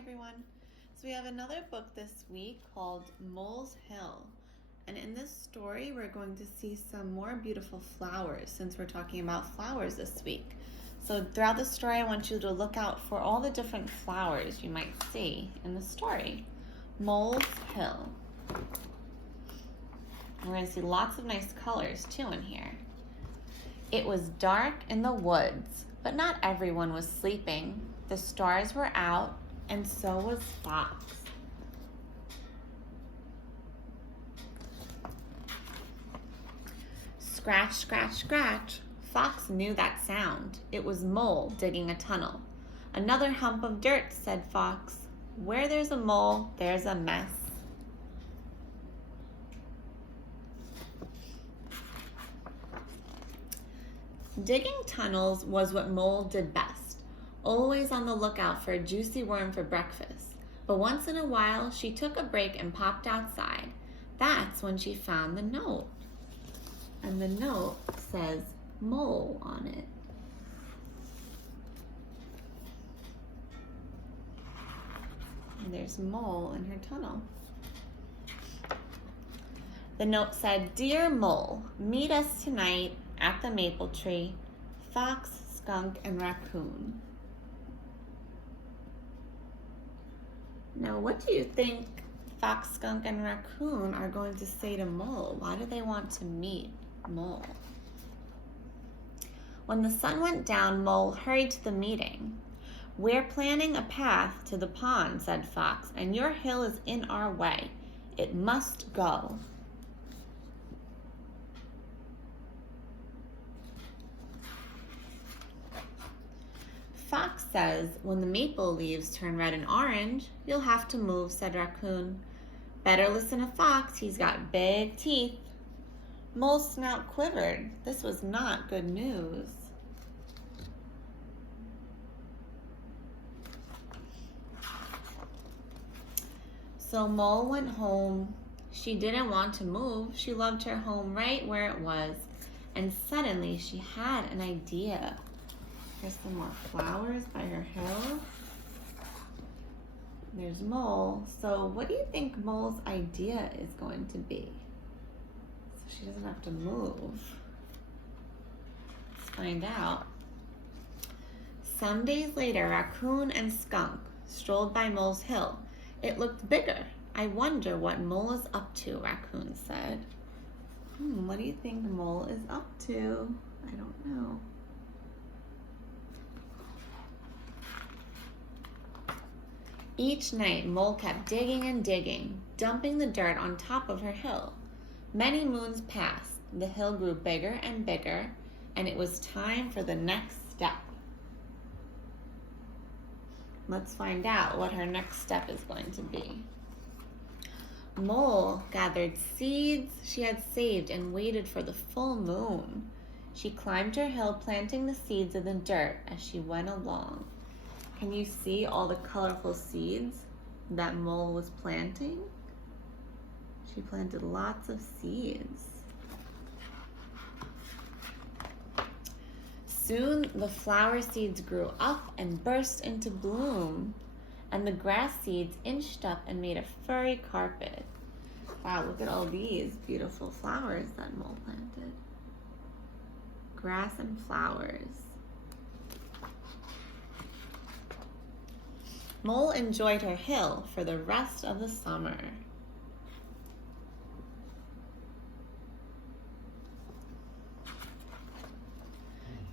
everyone. So we have another book this week called Mole's Hill. And in this story, we're going to see some more beautiful flowers since we're talking about flowers this week. So throughout the story, I want you to look out for all the different flowers you might see in the story. Mole's Hill. We're going to see lots of nice colors too in here. It was dark in the woods, but not everyone was sleeping. The stars were out, and so was Fox. Scratch, scratch, scratch. Fox knew that sound. It was Mole digging a tunnel. Another hump of dirt, said Fox. Where there's a mole, there's a mess. Digging tunnels was what Mole did best, always on the lookout for a juicy worm for breakfast. But once in a while, she took a break and popped outside. That's when she found the note. And the note says Mole on it. And there's Mole in her tunnel. The note said, Dear Mole, meet us tonight at the maple tree, Fox, Skunk, and Raccoon. Now, what do you think Fox, Skunk, and Raccoon are going to say to Mole? Why do they want to meet Mole? When the sun went down, Mole hurried to the meeting. We're planning a path to the pond, said Fox, and your hill is in our way. It must go. Fox says, when the maple leaves turn red and orange, you'll have to move, said Raccoon. Better listen to Fox, he's got big teeth. Mole's snout quivered. This was not good news. So Mole went home. She didn't want to move. She loved her home right where it was. And suddenly she had an idea. There's some more flowers by her hill. There's Mole. So what do you think Mole's idea is going to be? So she doesn't have to move. Let's find out. Some days later, Raccoon and Skunk strolled by Mole's hill. It looked bigger. I wonder what Mole is up to, Raccoon said. What do you think Mole is up to? I don't know. Each night, Mole kept digging and digging, dumping the dirt on top of her hill. Many moons passed. The hill grew bigger and bigger, and it was time for the next step. Let's find out what her next step is going to be. Mole gathered seeds she had saved and waited for the full moon. She climbed her hill, planting the seeds in the dirt as she went along. Can you see all the colorful seeds that Mole was planting? She planted lots of seeds. Soon the flower seeds grew up and burst into bloom, and the grass seeds inched up and made a furry carpet. Wow, look at all these beautiful flowers that Mole planted. Grass and flowers. Mole enjoyed her hill for the rest of the summer.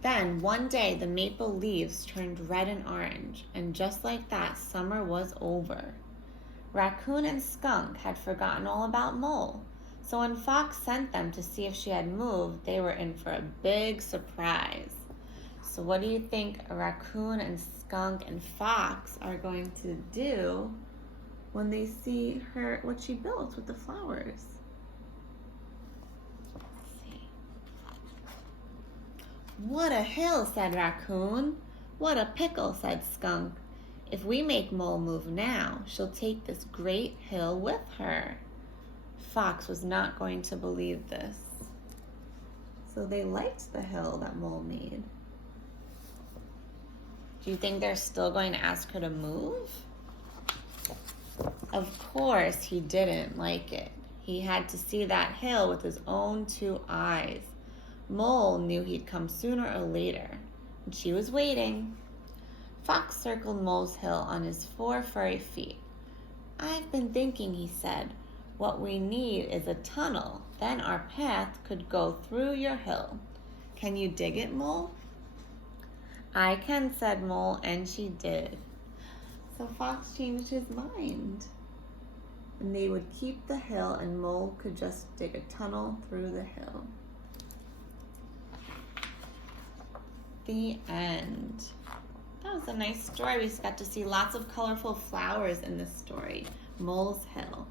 Then, one day, the maple leaves turned red and orange, and just like that, summer was over. Raccoon and Skunk had forgotten all about Mole, so when Fox sent them to see if she had moved, they were in for a big surprise. So what do you think a raccoon and Skunk and Fox are going to do when they see her, what she built with the flowers? Let's see. What a hill, said Raccoon. What a pickle, said Skunk. If we make Mole move now, she'll take this great hill with her. Fox was not going to believe this. So they liked the hill that Mole made. Do you think they're still going to ask her to move? Of course, he didn't like it. He had to see that hill with his own 2 eyes. Mole knew he'd come sooner or later, and she was waiting. Fox circled Mole's hill on his 4 furry feet. I've been thinking, he said. What we need is a tunnel. Then our path could go through your hill. Can you dig it, Mole? I can, said Mole, and she did. So Fox changed his mind. And they would keep the hill, and Mole could just dig a tunnel through the hill. The end. That was a nice story. We got to see lots of colorful flowers in this story. Mole's Hill.